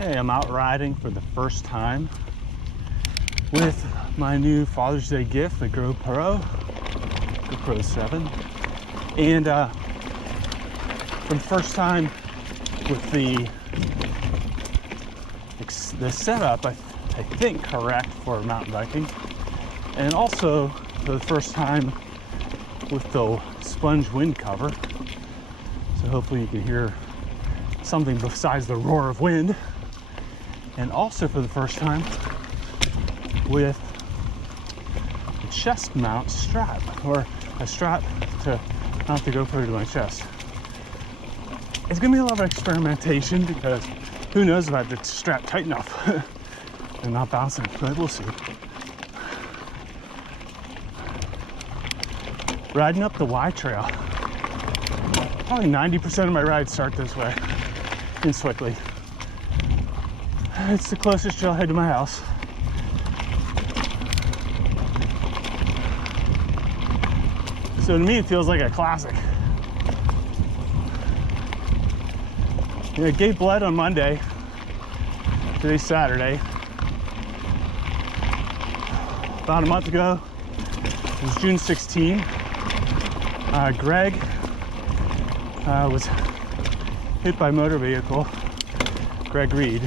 Hey, I'm out riding for the first time with my new Father's Day gift, the GoPro 7. And for the first time with the setup, I think correct for mountain biking. And also for the first time with the sponge wind cover. So hopefully you can hear something besides the roar of wind. And also for the first time with a chest mount strap, or a strap to mount the GoPro to my chest. It's gonna be a lot of experimentation because who knows if I have the strap tight enough and not bouncing, but we'll see. Riding up the Y Trail. Probably 90% of my rides start this way in Sewickley. It's the closest trailhead to my house. So to me, it feels like a classic. You know, I gave blood on Monday. Today's Saturday. About a month ago, it was June 16. Greg was hit by a motor vehicle, Greg Reed.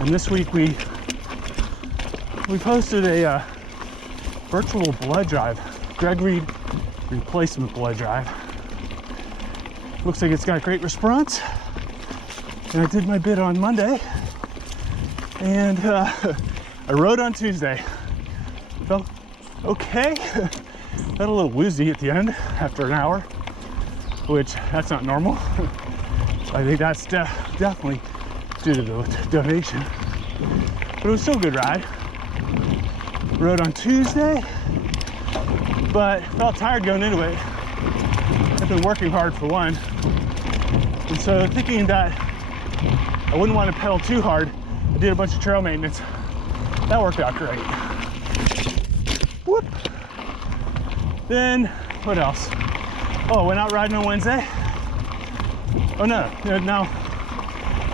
And this week we posted a virtual blood drive, Greg Reed replacement blood drive. Looks like it's got great response. And I did my bid on Monday, and I rode on Tuesday. Felt okay. Felt a little woozy at the end after an hour, which that's not normal. I think that's definitely due to the donation, but it was still a good ride. Rode on Tuesday, but felt tired going into it. I've been working hard for one, and so thinking that I wouldn't want to pedal too hard, I did a bunch of trail maintenance. That worked out great. Whoop. Then what else? Oh, I went out riding on Wednesday. Oh no.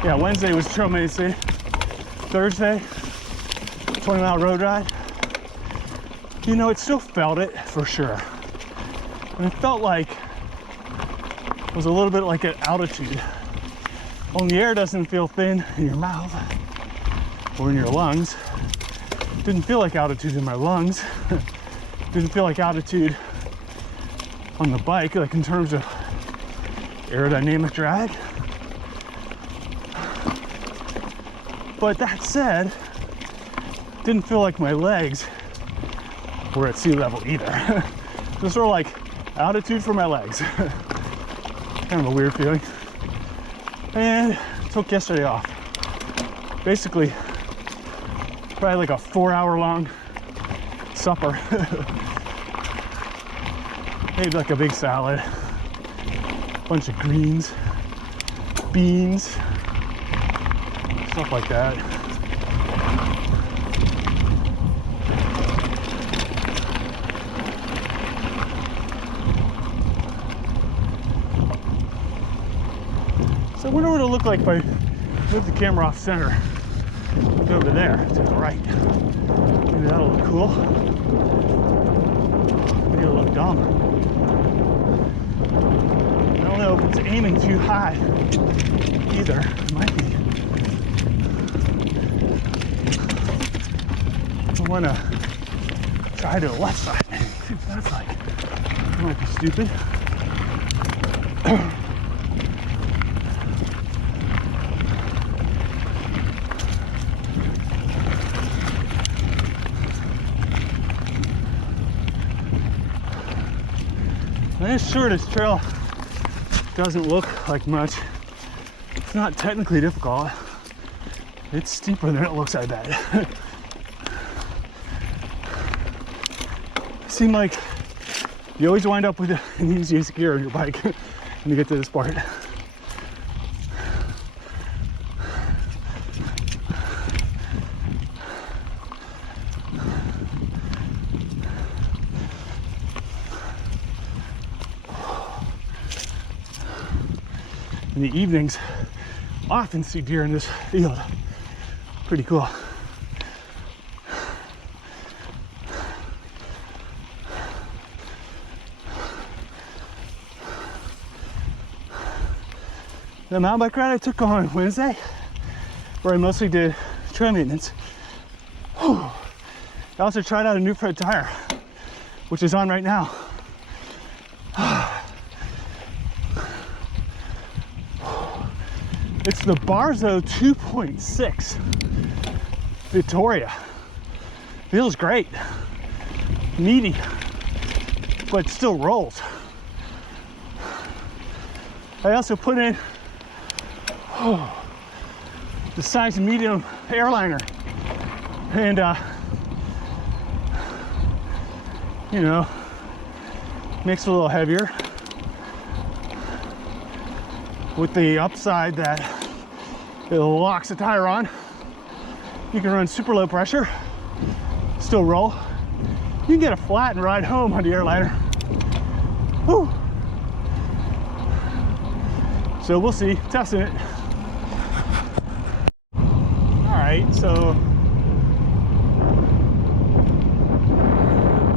Yeah, Wednesday was trail maintenance day. Thursday, 20-mile road ride. You know, it still felt it for sure. And it felt like it was a little bit like at altitude. Only the air doesn't feel thin in your mouth or in your lungs. Didn't feel like altitude in my lungs. Didn't feel like altitude on the bike, like in terms of aerodynamic drag. But that said, didn't feel like my legs were at sea level either. Just sort of like altitude for my legs. Kind of a weird feeling. And took yesterday off. Basically, probably like a 4-hour long supper. Maybe like a big salad, bunch of greens, beans, stuff like that. So I wonder what it'll look like if I move the camera off center. Look over there to the right. Maybe that'll look cool. Maybe it'll look dumb. I don't know if it's aiming too high either. It might be. I want to try to the left side. See what that's like. That might be stupid. This shortest trail doesn't look like much. It's not technically difficult. It's steeper than it looks, I bet. Seem like you always wind up with an easiest gear on your bike when you get to this part. In the evenings, often see deer in this field. Pretty cool. The mountain bike ride I took on Wednesday, where I mostly did trail maintenance. Whew. I also tried out a new Fred tire, which is on right now. It's the Barzo 2.6 Victoria. Feels great, meaty, but still rolls. I also put in the size medium airliner, and you know, makes it a little heavier, with the upside that it locks the tire on. You can run super low pressure, still roll. You can get a flat and ride home on the airliner. Whew. So we'll see, testing it. All right, so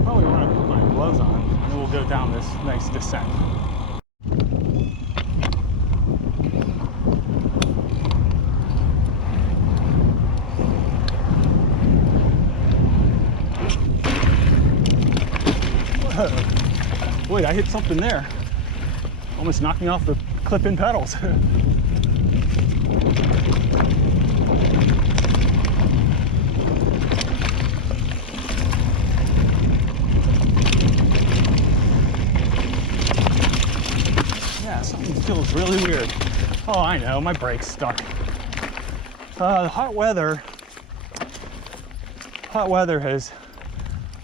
probably want to put my gloves on, and then we'll go down this nice descent. Whoa. Wait, I hit something there. Almost knocked me off the clip-in pedals. Yeah, something feels really weird. Oh, I know, my brake's stuck. The hot weather has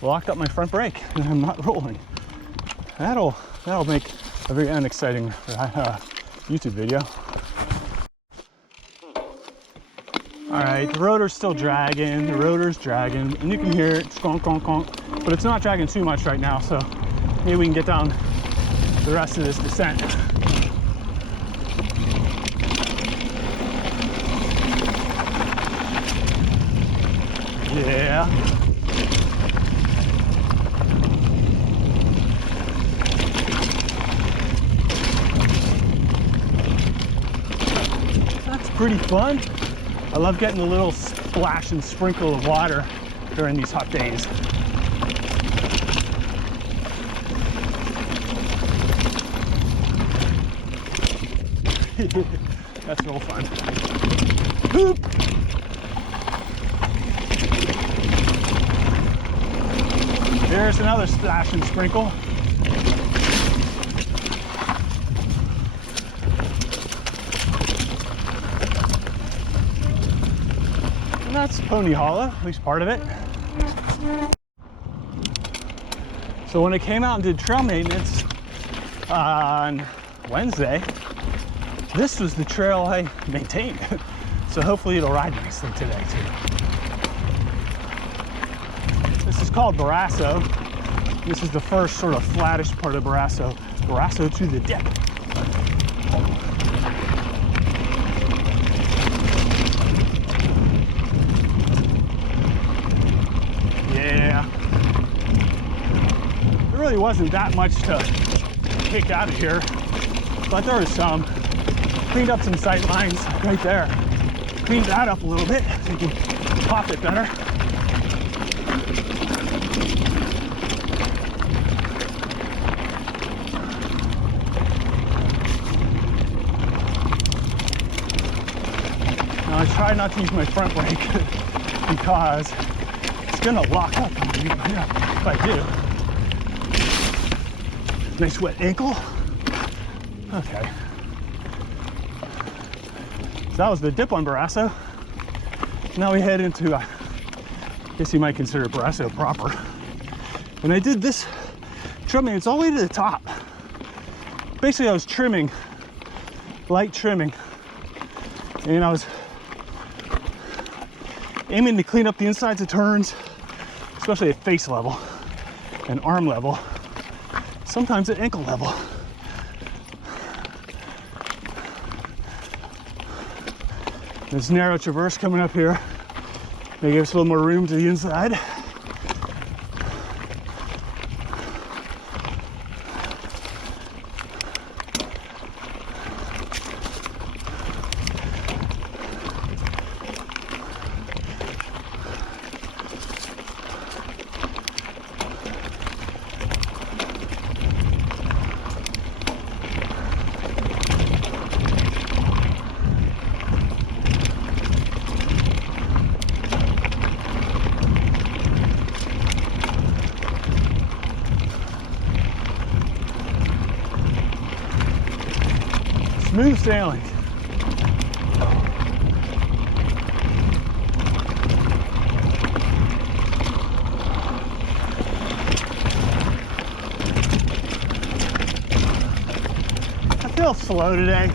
locked up my front brake, and I'm not rolling. That'll make a very unexciting YouTube video. All right, the rotor's still dragging. The rotor's dragging, and you can hear it squonk, squonk, squonk, but it's not dragging too much right now. So maybe we can get down the rest of this descent. Yeah. Pretty fun. I love getting a little splash and sprinkle of water during these hot days. That's real fun. Boop. There's another splash and sprinkle. That's Pony Hollow, at least part of it. So when I came out and did trail maintenance on Wednesday, this was the trail I maintained. So hopefully it'll ride nicely today too. This is called Barrasso. This is the first sort of flattish part of Barrasso. Barrasso to the dip. There really wasn't that much to kick out of here, but there was some. Cleaned up some sight lines right there. Cleaned that up a little bit so you can pop it better. Now I try not to use my front brake because it's gonna lock up if I do. Nice wet ankle. Okay. So that was the dip on Barrasso. Now we head into, I guess you might consider Barrasso proper. When I did this trimming, it's all the way to the top. Basically I was trimming, light trimming, and I was aiming to clean up the insides of turns, especially at face level and arm level. Sometimes at ankle level. This narrow traverse coming up here may give us a little more room to the inside. Smooth sailing. I feel slow today.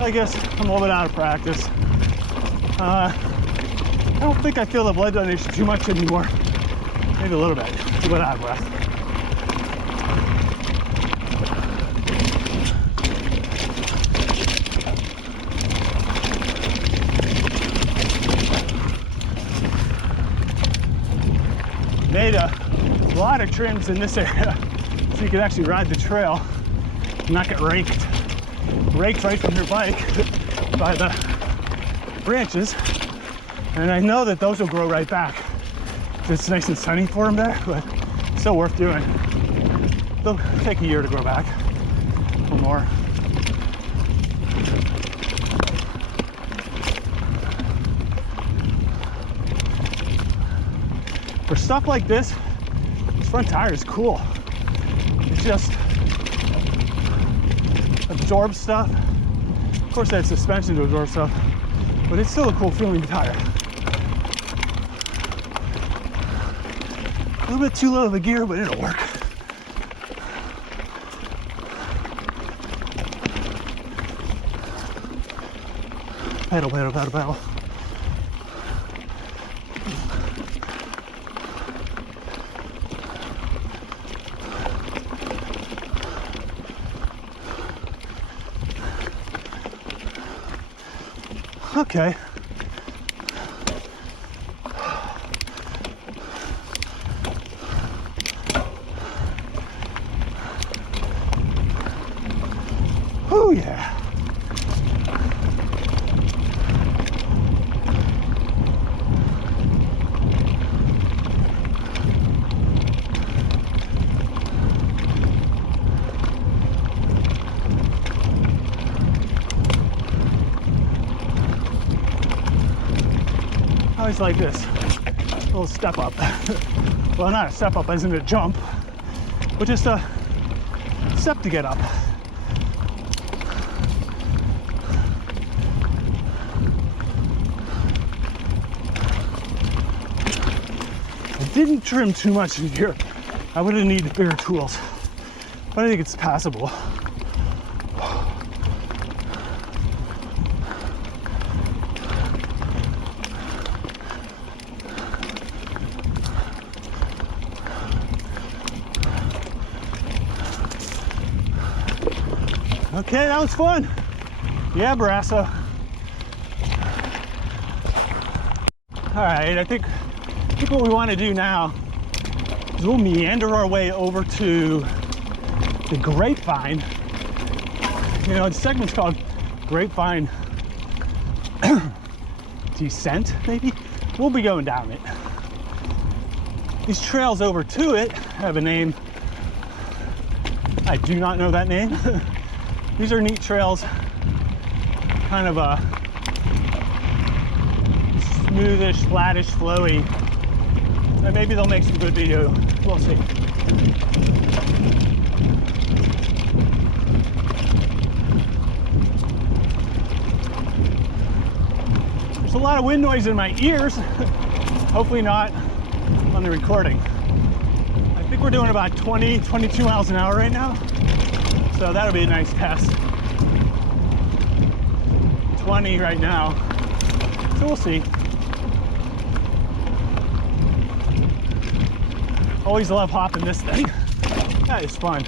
I guess I'm a little bit out of practice. I don't think I feel the blood donation too much anymore. Maybe a little bit. A little bit out of breath. Made a lot of trims in this area so you can actually ride the trail and not get raked right from your bike by the branches. And I know that those will grow right back. It's nice and sunny for them there, but still worth doing. They'll take a year to grow back or more. For stuff like this front tire is cool. It just absorbs stuff. Of course, I had suspension to absorb stuff, but it's still a cool feeling tire. A little bit too low of a gear, but it'll work. Pedal, pedal, pedal, pedal. Okay. Oh yeah. I always like this little step up. Well, not a step up, isn't a jump, but just a step to get up. I didn't trim too much in here. I would have needed bigger tools, but I think it's passable. Okay, that was fun. Yeah, Brasso. All right, I think what we want to do now is we'll meander our way over to the Grapevine. You know, the segment's called Grapevine Descent, maybe? We'll be going down it. These trails over to it have a name. I do not know that name. These are neat trails, kind of a smoothish, flattish, flowy. And maybe they'll make some good video. We'll see. There's a lot of wind noise in my ears. Hopefully not on the recording. I think we're doing about 20, 22 miles an hour right now. So that'll be a nice test. 20 right now. So we'll see. Always love hopping this thing. That is fun.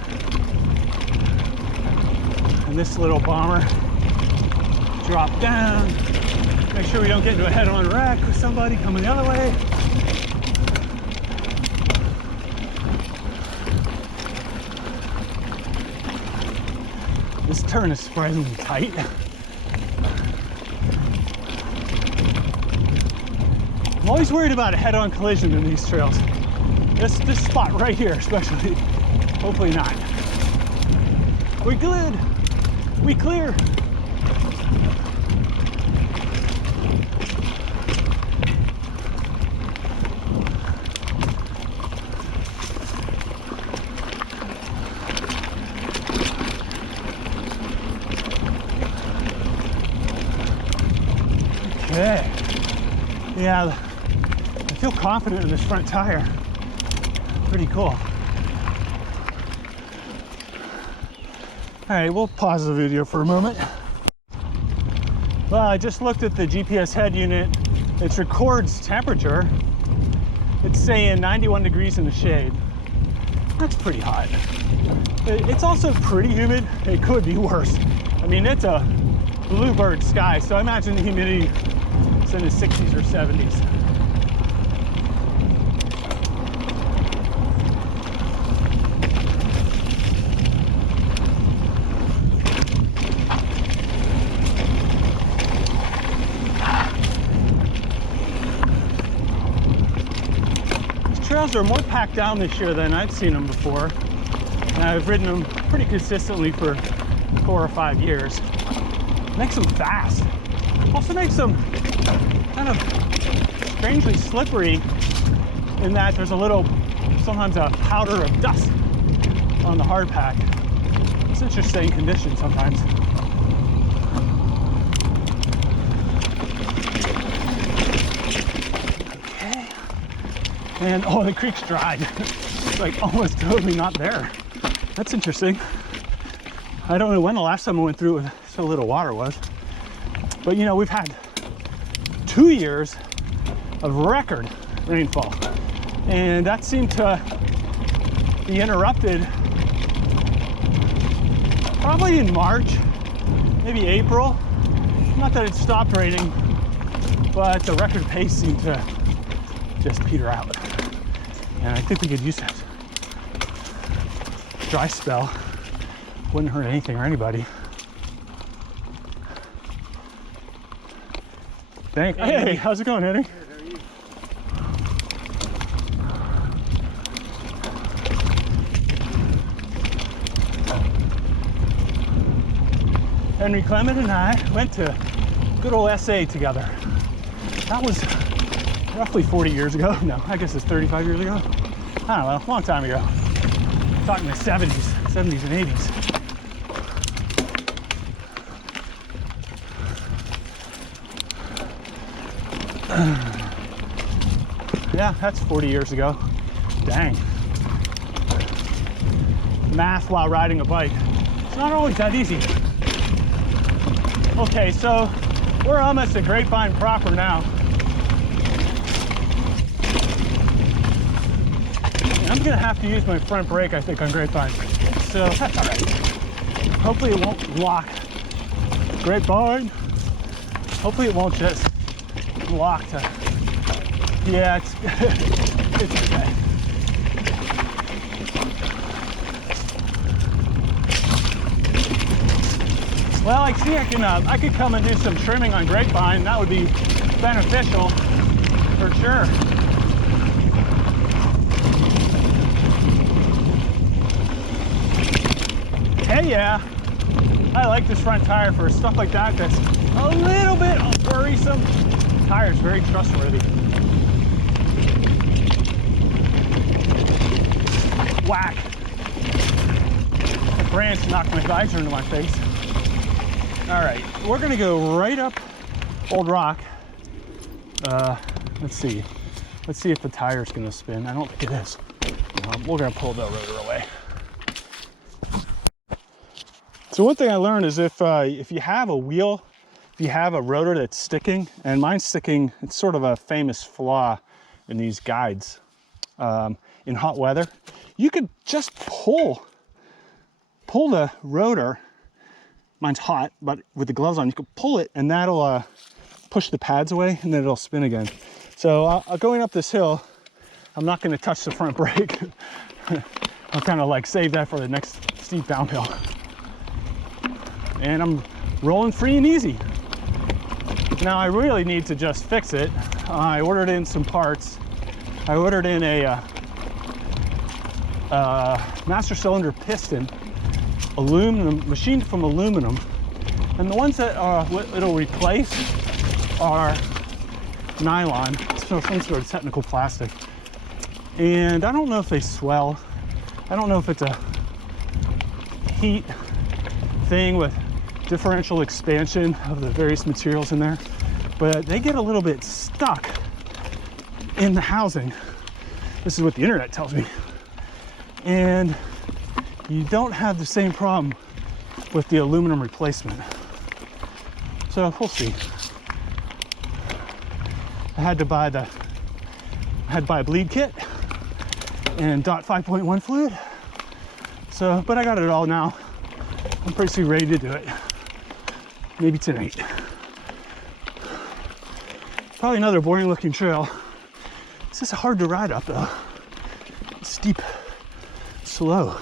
And this little bomber drop down. Make sure we don't get into a head-on wreck with somebody coming the other way. This turn is surprisingly tight. I'm always worried about a head-on collision in these trails. This spot right here, especially. Hopefully not. We're good. We clear. Okay. Yeah, I feel confident in this front tire. Pretty cool. All right, we'll pause the video for a moment. Well, I just looked at the GPS head unit. It records temperature. It's saying 91 degrees in the shade. That's pretty hot. It's also pretty humid. It could be worse. I mean, it's a bluebird sky, so I imagine the humidity is in the 60s or 70s. Trails are more packed down this year than I've seen them before, and I've ridden them pretty consistently for 4 or 5 years. Makes them fast. Also makes them kind of strangely slippery in that there's a little, sometimes a powder of dust on the hard pack. It's interesting condition sometimes. And oh, the creek's dried. It's like almost totally not there. That's interesting. I don't know when the last time I went through with so little water was. But you know, we've had 2 years of record rainfall. And that seemed to be interrupted probably in March, maybe April. Not that it stopped raining, but the record pace seemed to just peter out. And I think we could use that dry spell. Wouldn't hurt anything or anybody. Thanks. Hey, how's it going, Henry? Good, how are you? Henry Clement and I went to good old SA together. That was roughly 40 years ago. No, I guess it's 35 years ago. I don't know, a long time ago. I'm talking the 70s and 80s. Yeah, that's 40 years ago. Dang. Math while riding a bike. It's not always that easy. Okay, so we're almost at Grapevine proper now. I'm gonna have to use my front brake, I think, on Grapevine. So that's all right. Hopefully it won't block Grapevine. Hopefully it won't just block to, yeah, it's, it's okay. Well, I see I could come and do some trimming on Grapevine. That would be beneficial for sure. Hey, yeah, I like this front tire for stuff like that that's a little bit worrisome. The tire's very trustworthy. Whack. The branch knocked my visor into my face. All right, we're gonna go right up Old Rock. Let's see if the tire's gonna spin. I don't think it is. We're gonna pull the rotor away. So one thing I learned is if you have a wheel, if you have a rotor that's sticking, and mine's sticking, it's sort of a famous flaw in these guides. In hot weather, you could just pull the rotor. Mine's hot, but with the gloves on, you can pull it, and that'll push the pads away and then it'll spin again. So going up this hill, I'm not going to touch the front brake. I'll kind of like save that for the next steep downhill. And I'm rolling free and easy. Now I really need to just fix it. I ordered in some parts. I ordered in a master cylinder piston, aluminum, machined from aluminum. And the ones that it'll replace are nylon, so some sort of technical plastic. And I don't know if they swell. I don't know if it's a heat thing with differential expansion of the various materials in there, but they get a little bit stuck in the housing. This is what the internet tells me. And you don't have the same problem with the aluminum replacement. So we'll see. I had to buy a bleed kit and DOT 5.1 fluid. So, but I got it all now. I'm pretty ready to do it. Maybe tonight. Probably another boring looking trail. This is hard to ride up though. It's steep, slow.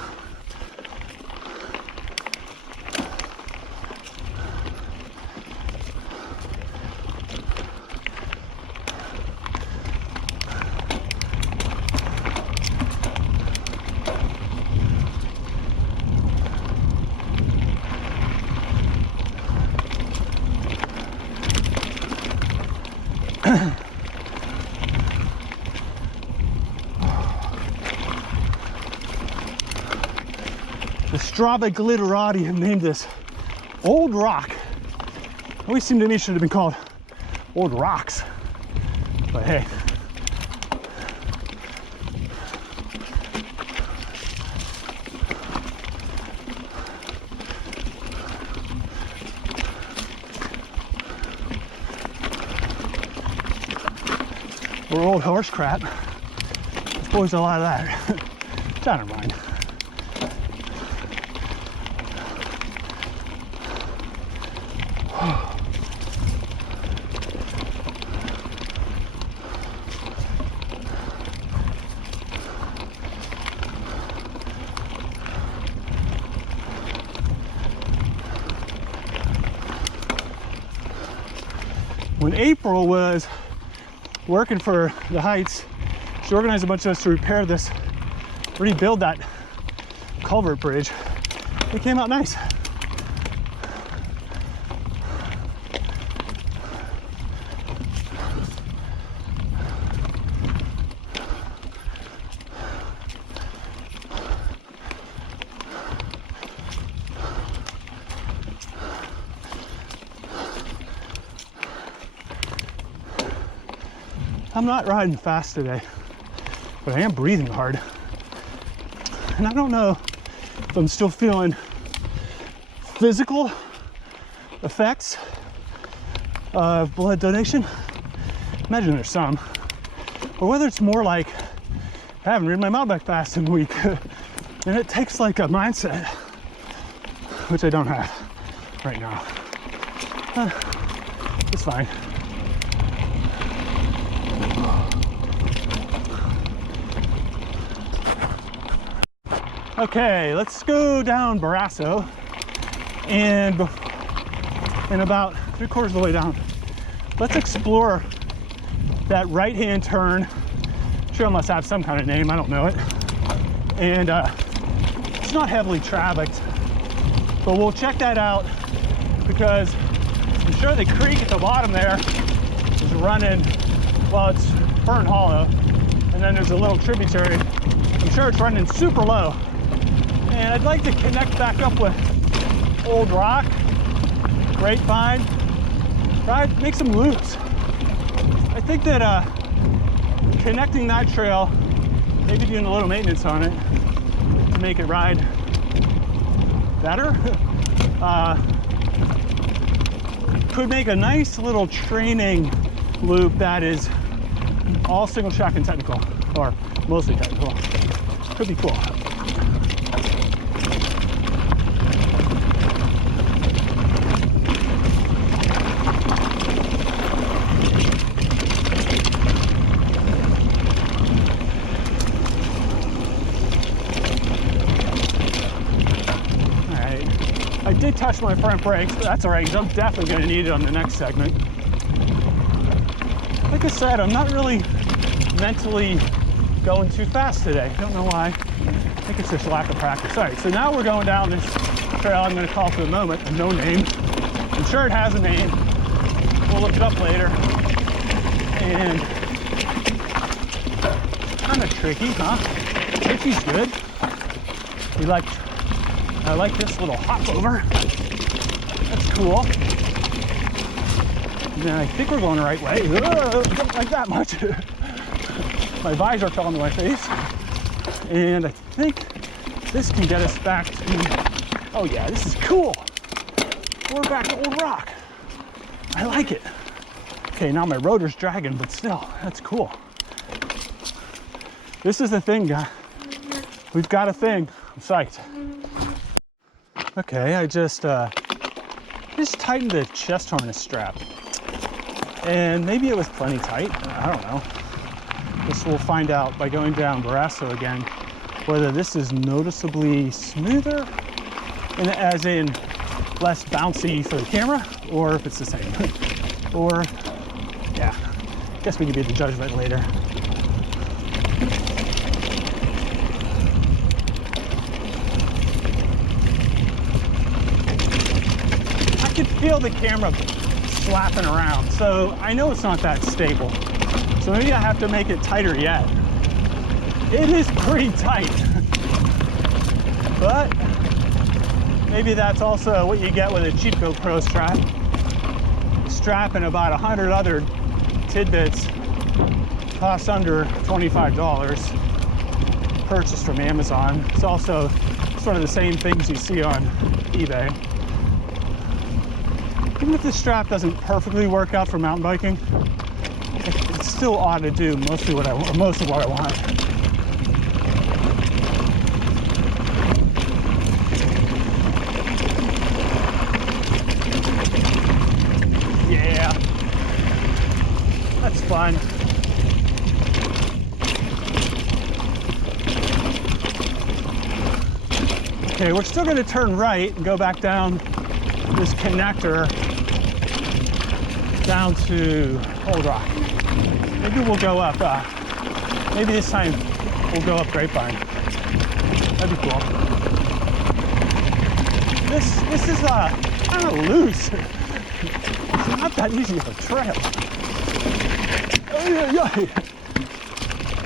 The Strava glitterati have named this Old Rock. It always seemed to me it should have been called Old Rocks. But hey. Or old horse crap. There's always a lot of that. I don't mind. When April was working for the Heights, she organized a bunch of us to repair this, rebuild that culvert bridge. It came out nice. I'm not riding fast today, but I am breathing hard. And I don't know if I'm still feeling physical effects of blood donation. Imagine there's some. Or whether it's more like I haven't ridden my mountain bike fast in a week. And it takes like a mindset, which I don't have right now. It's fine. Okay, let's go down Barrasso, and about 3/4 of the way down, let's explore that right-hand turn. Trail must have some kind of name, I don't know it. And it's not heavily trafficked, but we'll check that out because I'm sure the creek at the bottom there is running, well, it's Fern Hollow, and then there's a little tributary. I'm sure it's running super low. And I'd like to connect back up with Old Rock, Grapevine, right? Make some loops. I think that connecting that trail, maybe doing a little maintenance on it to make it ride better, could make a nice little training loop that is all single track and technical, or mostly technical. Could be cool. my front brakes, but that's all right, because I'm definitely going to need it on the next segment. Like I said, I'm not really mentally going too fast today. I don't know why. I think it's just lack of practice. All right, so now we're going down this trail I'm going to call for the moment a no name. I'm sure it has a name. We'll look it up later. And kind of tricky, huh? Tricky's good. I like this little hop over. That's cool. And then I think we're going the right way. Don't like that much. My visor fell into my face. And I think this can get us back to, oh yeah, this is cool. We're back to Old Rock. I like it. Okay, now my rotor's dragging, but still, that's cool. This is the thing, guy. We've got a thing. I'm psyched. Okay, I just tightened the chest harness strap. And maybe it was plenty tight. I don't know. This we'll find out by going down Barrasso again, whether this is noticeably smoother, and as in less bouncy for the camera, or if it's the same. Or, yeah, I guess we can be the judge of it later. I could feel the camera slapping around, so I know it's not that stable. So maybe I have to make it tighter yet. It is pretty tight, but maybe that's also what you get with a cheap GoPro strap. Strap and about 100 other tidbits cost under $25, purchased from Amazon. It's also sort of the same things you see on eBay. Even if this strap doesn't perfectly work out for mountain biking, it still ought to do most of what I want. Yeah, that's fun. Okay, we're still going to turn right and go back down this connector down to Old Rock. Maybe we'll go up, maybe this time we'll go up Grapevine. That'd be cool. This is kind of loose. It's not that easy of a trail.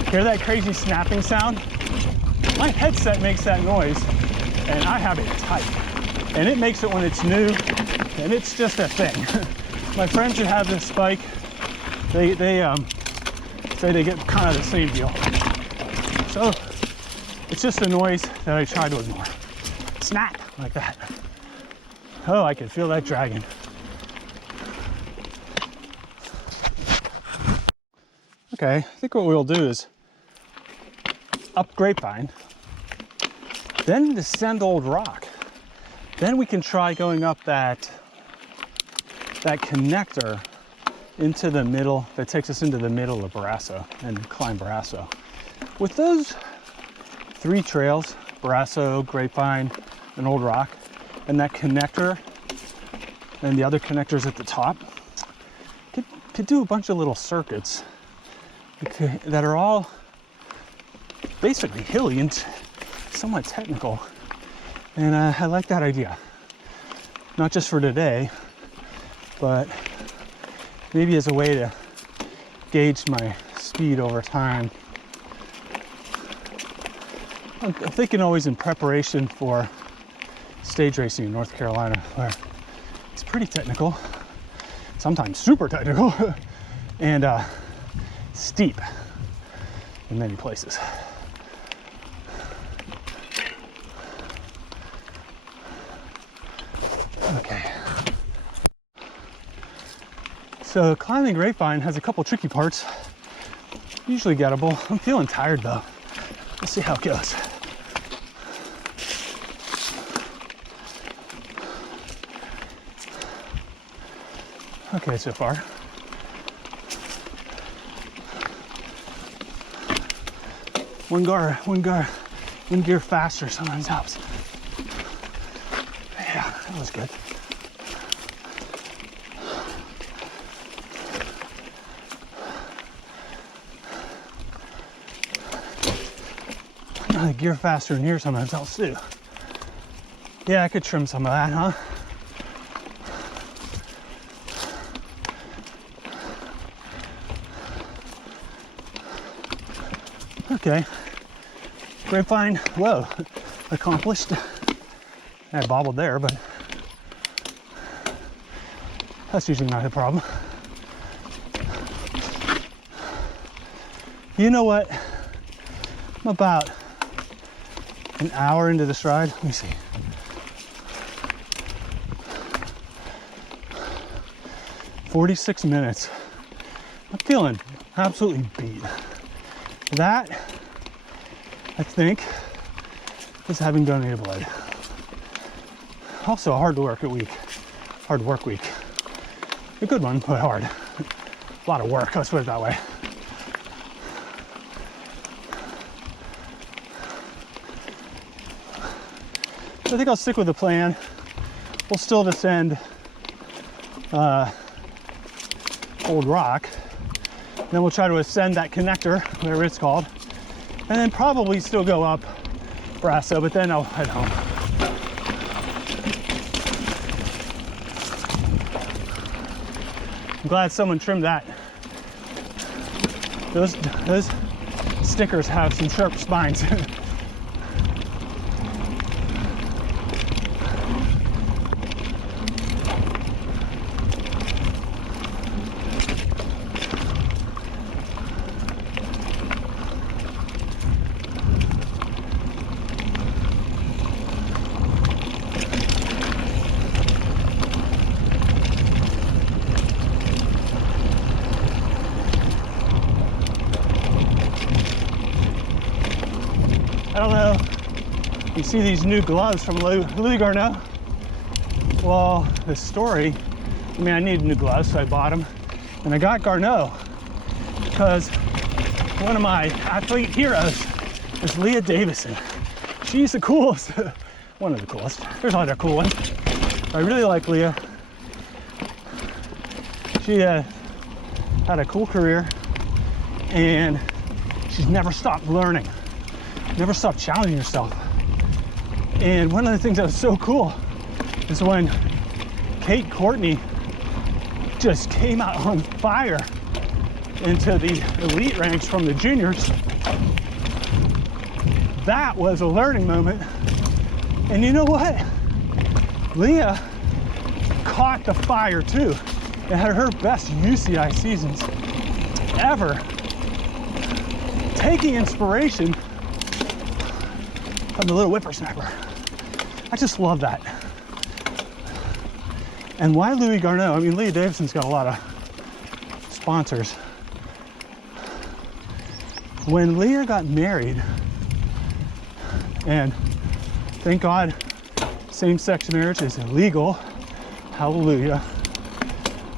Hear that crazy snapping sound? My headset makes that noise, and I have it tight. And it makes it when it's new, and it's just a thing. My friends who have this bike, they say they get kind of the same deal. So it's just a noise that I try to ignore. Snap, like that. Oh, I can feel that dragging. Okay, I think what we'll do is up Grapevine, then descend Old Rock. Then we can try going up that connector into the middle, that takes us into the middle of Barrasso, and climb Barrasso. With those three trails, Barrasso, Grapevine, and Old Rock, and that connector, and the other connectors at the top, could do a bunch of little circuits that are all basically hilly and somewhat technical. And I like that idea. Not just for today, but maybe as a way to gauge my speed over time. I'm thinking always in preparation for stage racing in North Carolina, where it's pretty technical, sometimes super technical, and steep in many places. Okay. So climbing Grapevine has a couple tricky parts. Usually gettable. I'm feeling tired though. Let's see how it goes. Okay, so far. One gear faster sometimes helps. Yeah, that was good. the gear faster in here sometimes else too. Yeah, I could trim some of that, huh? Okay. Grapevine, whoa, accomplished. I bobbled there, but that's usually not a problem. You know what? I'm about an hour into this ride. Let me see. "46 minutes. I'm feeling absolutely beat. That, I think, is having donated blood. Also a hard work week. A good one, but hard. A lot of work, let's put it that way. I think I'll stick with the plan. We'll still descend Old Rock. Then we'll try to ascend that connector, whatever it's called. And then probably still go up Brasso, but then I'll head home. I'm glad someone trimmed that. Those stickers have some sharp spines. I don't know, you see these new gloves from Louis Garneau? Well, the story, I mean, I needed new gloves, so I bought them. And I got Garneau because one of my athlete heroes is Leah Davison. She's the coolest, one of the coolest. There's other cool ones. I really like Leah. She had a cool career and she's never stopped learning. Never stop challenging yourself. And one of the things that was so cool is when Kate Courtney just came out on fire into the elite ranks from the juniors. That was a learning moment. And you know what? Leah caught the fire too and had her best UCI seasons ever, taking inspiration from the little whippersnapper. I just love that. And why Louis Garneau? I mean, Leah Davison's got a lot of sponsors. When Leah got married, and thank God same-sex marriage is illegal, hallelujah.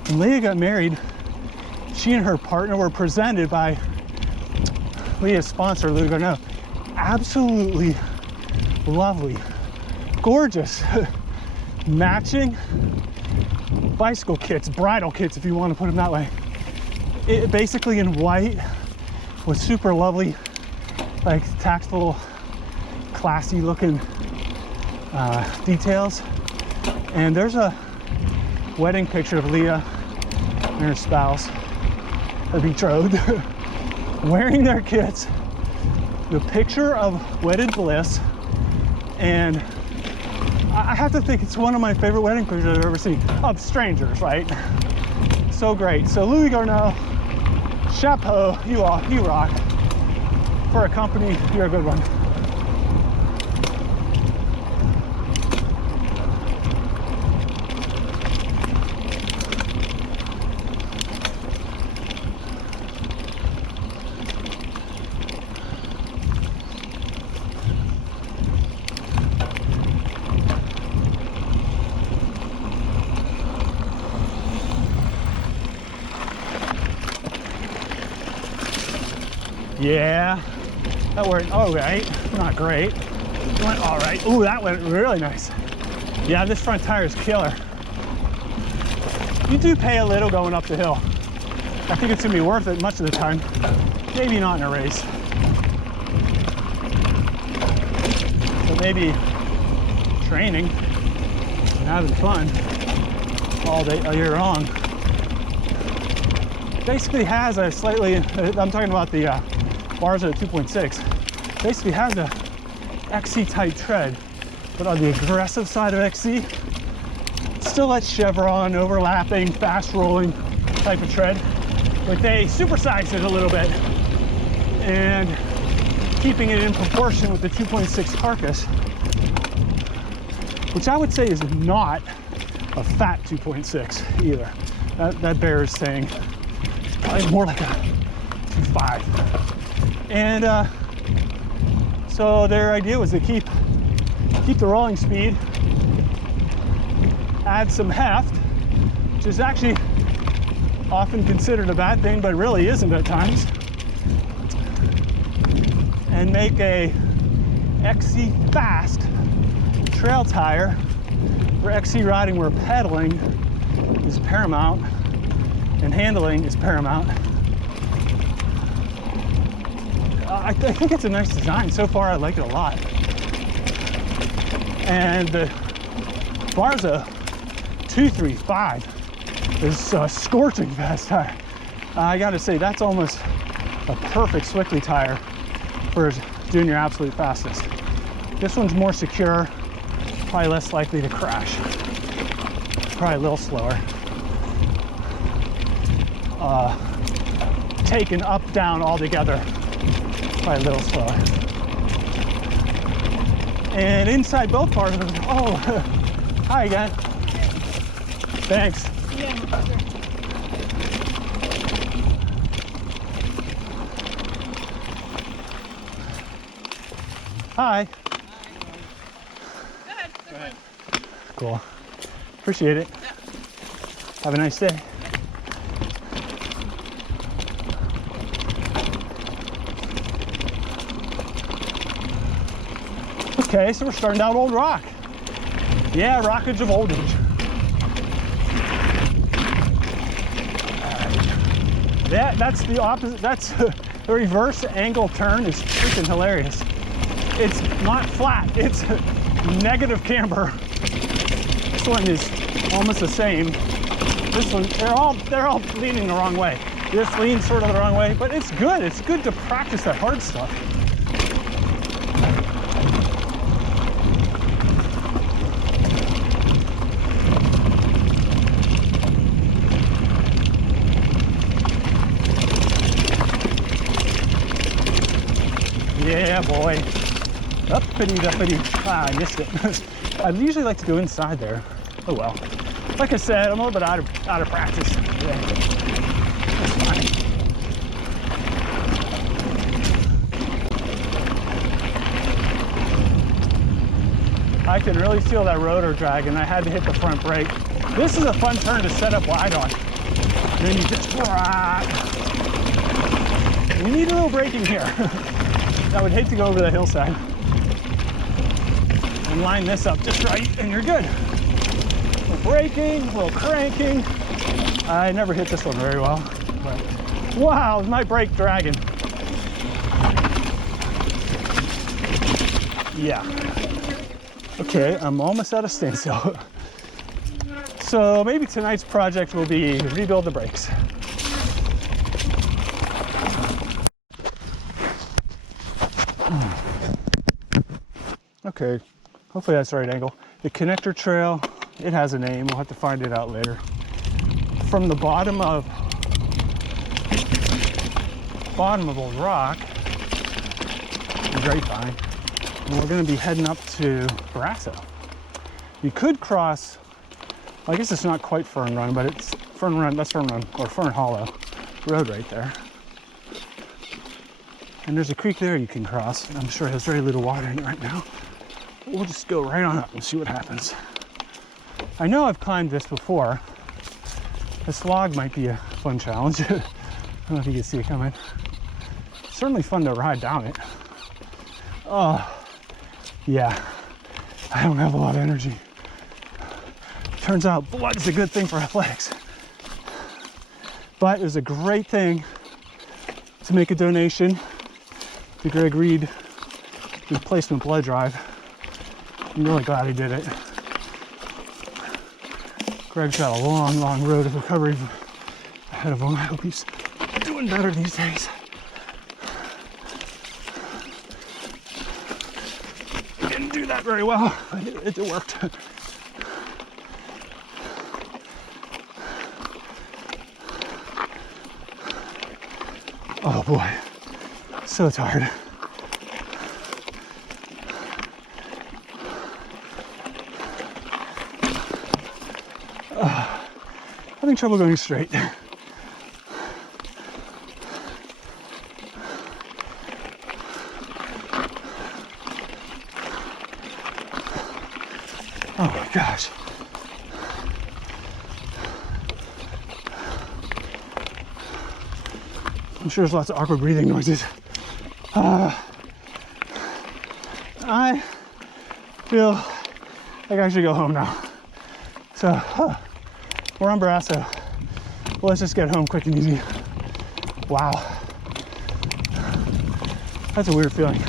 When Leah got married, she and her partner were presented by Leah's sponsor, Louis Garneau. Absolutely lovely, gorgeous, matching bicycle kits, bridal kits, if you want to put them that way. It basically in white with super lovely, like tactile, classy looking details. And there's a wedding picture of Leah and her spouse, her betrothed, wearing their kits. The picture of wedded bliss. And I have to think it's one of my favorite wedding pictures I've ever seen. Of strangers, right? So great. So Louis Garneau, chapeau, you rock. For a company, you're a good one. Yeah, that went all right, not great. It went all right. Ooh, that went really nice. Yeah, this front tire is killer. You do pay a little going up the hill. I think it's gonna be worth it much of the time. Maybe not in a race. maybe training and having fun all day, all year long. Basically has a slightly, I'm talking about the Barza 2.6, basically has a XC type tread, but on the aggressive side of XC, still that chevron, overlapping, fast rolling type of tread, but they supersized it a little bit and keeping it in proportion with the 2.6 carcass, which I would say is not a fat 2.6 either. That bears saying probably more like a 2.5. And so their idea was to keep the rolling speed, add some heft, which is actually often considered a bad thing, but really isn't at times, and make a XC fast trail tire for XC riding where pedaling is paramount and handling is paramount. I think it's a nice design. So far, I like it a lot. And the Barza 235 is a scorching fast tire. I gotta say, that's almost a perfect Sewickley tire for doing your absolute fastest. This one's more secure, probably less likely to crash, probably a little slower. Taken up, down altogether, probably a little slower. And inside both cars, oh, hi again. Thanks. Yeah, sure. Hi. Go ahead. Cool. Appreciate it. Yeah. Have a nice day. Okay, so we're starting down Old Rock. Yeah, rockage of old age. That's the opposite. That's the reverse angle turn is freaking hilarious. It's not flat, it's negative camber. This one is almost the same. This one, they're all leaning the wrong way. This leans sort of the wrong way, but it's good. It's good to practice that hard stuff. Yeah, boy. Uppity. Ah, I missed it. I usually like to go inside there. Oh well. Like I said, I'm a little bit out of practice. Yeah. That's fine. I can really feel that rotor drag, and I had to hit the front brake. This is a fun turn to set up wide on. And then you just, you need a little braking here. I would hate to go over the hillside and line this up just right, and you're good. A little braking, a little cranking. I never hit this one very well, but wow, is my brake dragging. Yeah. Okay, I'm almost at a standstill. So maybe tonight's project will be rebuild the brakes. Okay, hopefully that's the right angle. The connector trail, it has a name. We'll have to find it out later. From the bottom of Old Rock, Grapevine, and we're going to be heading up to Brasso. You could cross, I guess it's not quite Fern Run, but it's Fern Run, that's Fern Run, or Fern Hollow Road right there. And there's a creek there you can cross. I'm sure it has very little water in it right now. We'll just go right on up and see what happens. I know I've climbed this before. This log might be a fun challenge. I don't know if you can see it coming. It's certainly fun to ride down it. Oh, yeah. I don't have a lot of energy. Turns out blood is a good thing for athletics. But it was a great thing to make a donation to Greg Reed Replacement Blood Drive I'm really glad he did it. Greg's got a long, long road of recovery ahead of him. I hope he's doing better these days. Didn't do that very well, but it worked. Oh boy, so tired. Having trouble going straight. Oh my gosh. I'm sure there's lots of awkward breathing noises. I feel like I should go home now. So, we're on Barrasso. Well, let's just get home quick and easy. Wow. That's a weird feeling.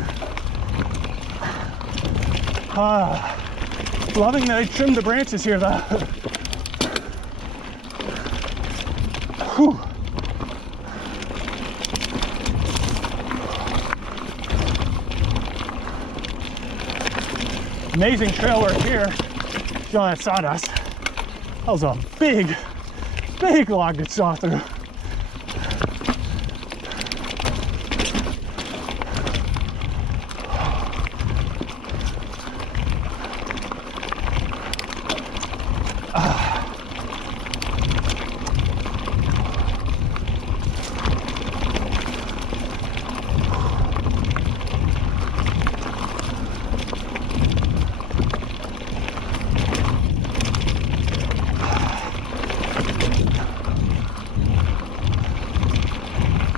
Loving that I trimmed the branches here though. Whew. Amazing trail work here. See all that sawdust. That was a big, big log to saw through.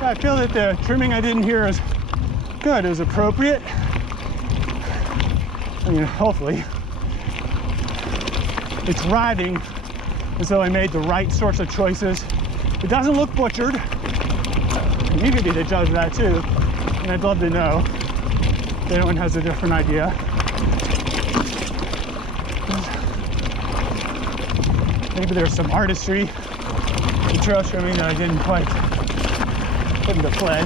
I feel that the trimming I did in here is good, it was appropriate. I mean, hopefully. It's riding as though I made the right sorts of choices. It doesn't look butchered. And you can be the judge of that too. And I'd love to know if anyone has a different idea. Maybe there's some artistry in trail trimming that I didn't quite put into play.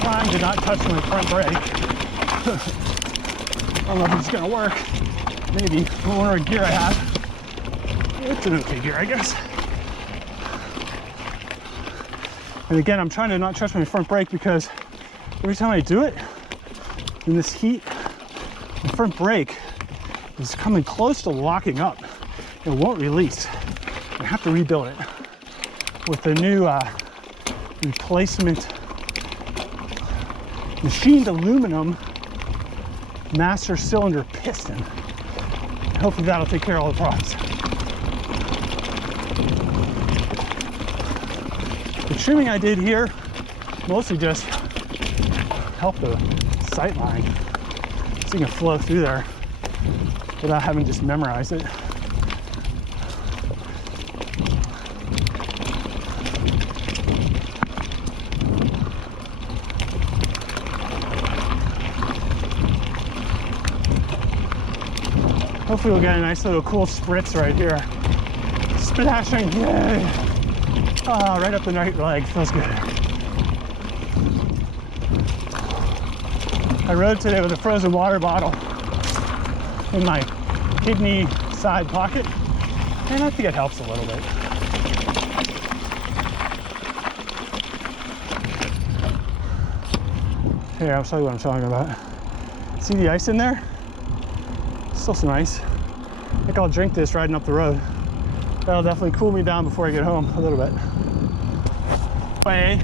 Trying to not touch my front brake. I don't know if it's gonna work. Maybe. I wonder what gear I have. It's an okay gear, I guess. And again, I'm trying to not touch my front brake because every time I do it in this heat, the front brake is coming close to locking up. It won't release. I have to rebuild it with the new replacement machined aluminum master cylinder piston. Hopefully that'll take care of all the problems. The trimming I did here mostly just helped the sight line so you can flow through there without having to just memorize it. Hopefully we'll get a nice little cool spritz right here. Splashing, yay! Ah, right up the right leg, feels good. I rode today with a frozen water bottle in my kidney side pocket, and I think it helps a little bit. Here, I'll show you what I'm talking about. See the ice in there? Still some ice. I think I'll drink this riding up the road. That'll definitely cool me down before I get home a little bit. Anyway,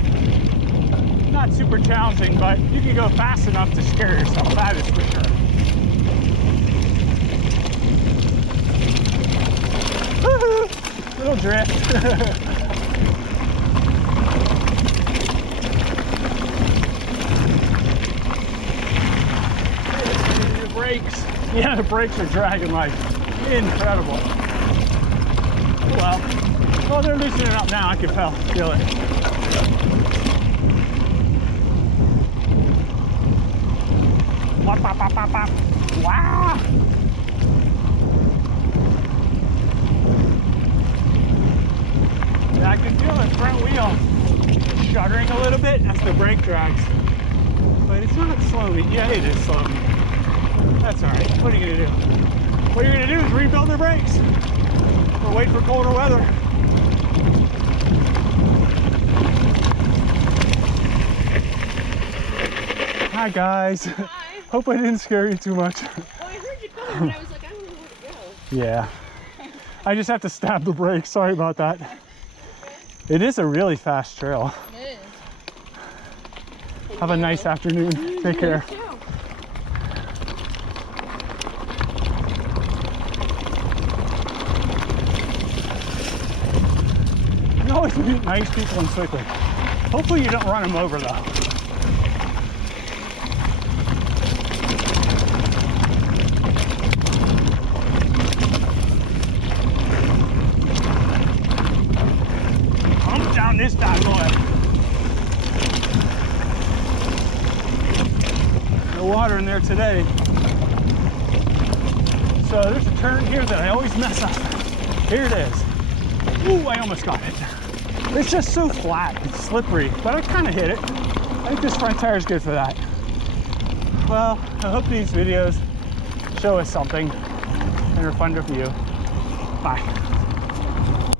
not super challenging, but you can go fast enough to scare yourself, that is for sure. Woohoo! Little drift. The brakes. Yeah, the brakes are dragging like incredible. Well, they're loosening up now. I can feel it. Wop, wop, wop, wop, wop. Wow! Yeah, I can feel the front wheel shuddering a little bit as the brake drags. But it's not slowing me. Yeah, it is slowing me. That's all right. What are you gonna do? What you're gonna do is rebuild the brakes or wait for colder weather. Hi guys. Hi. Hope I didn't scare you too much. Well, I heard you coming, but I was like, I don't know where to go. Yeah. I just have to stab the brakes. Sorry about that. It is a really fast trail. It is. Have a nice afternoon. Take care. You too. You always meet nice people in Sewickley. Hopefully you don't run them over though. I'm down this bad boy. No water in there today. So there's a turn here that I always mess up. Here it is. Ooh, I almost got it. It's just so flat, it's slippery, but I kind of hit it. I think this front tire is good for that. Well, I hope these videos show us something and are fun to view. Bye.